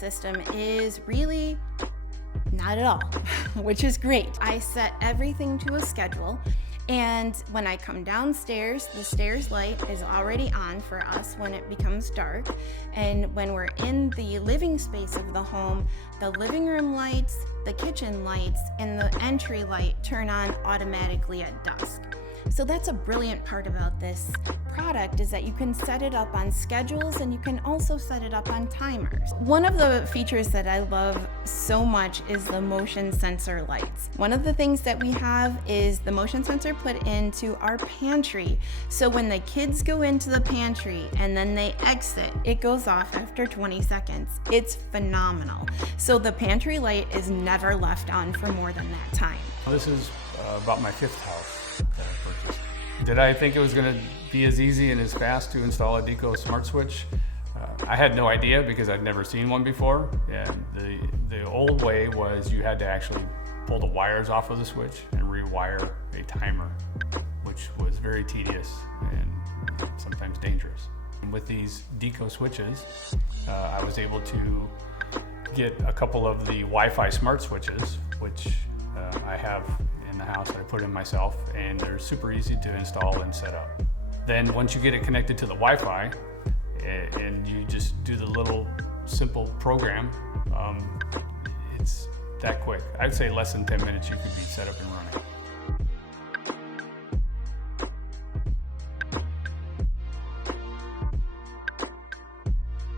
system is really not at all, which is great. I set everything to a schedule, and when I come downstairs, the stairs light is already on for us when it becomes dark. And when we're in the living space of the home, the living room lights, the kitchen lights, and the entry light turn on automatically at dusk. So that's a brilliant part about this product, is that you can set it up on schedules and you can also set it up on timers. One of the features that I love so much is the motion sensor lights. One of the things that we have is the motion sensor put into our pantry. So when the kids go into the pantry and then they exit, it goes off after 20 seconds. It's phenomenal. So the pantry light is never left on for more than that time. This is about my 5th house that I purchased. Did I think it was going to be as easy and as fast to install a Deako smart switch? I had no idea because I'd never seen one before. And the old way was you had to actually pull the wires off of the switch and rewire a timer, which was very tedious and sometimes dangerous. And with these Deako switches, I was able to get a couple of the Wi-Fi smart switches, which I have in the house. I put in myself, and they're super easy to install and set up. Then once you get it connected to the Wi-Fi and you just do the little simple program, it's that quick. I'd say less than 10 minutes you could be set up and running.